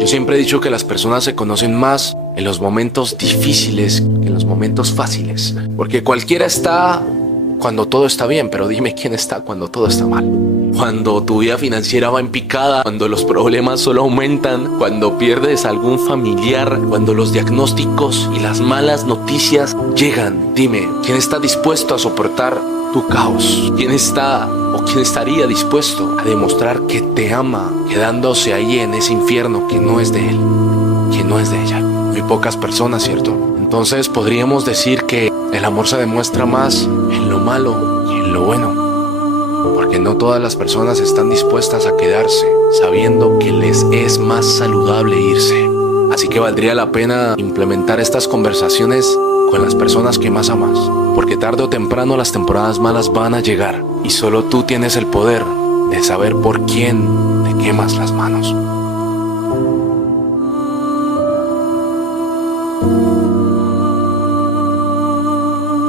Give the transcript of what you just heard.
Yo siempre he dicho que las personas se conocen más en los momentos difíciles que en los momentos fáciles. Porque cualquiera está cuando todo está bien, pero dime quién está cuando todo está mal. Cuando tu vida financiera va en picada, cuando los problemas solo aumentan, cuando pierdes a algún familiar, cuando los diagnósticos y las malas noticias llegan. Dime, ¿quién está dispuesto a soportar tu caos? ¿Quién está o quién estaría dispuesto a demostrar que te ama, quedándose ahí en ese infierno que no es de él, que no es de ella? Muy pocas personas, ¿cierto? Entonces podríamos decir que el amor se demuestra más en lo malo y en lo bueno. Porque no todas las personas están dispuestas a quedarse sabiendo que les es más saludable irse. Así que valdría la pena implementar estas conversaciones con las personas que más amas. Porque tarde o temprano las temporadas malas van a llegar. Y solo tú tienes el poder de saber por quién te quemas las manos.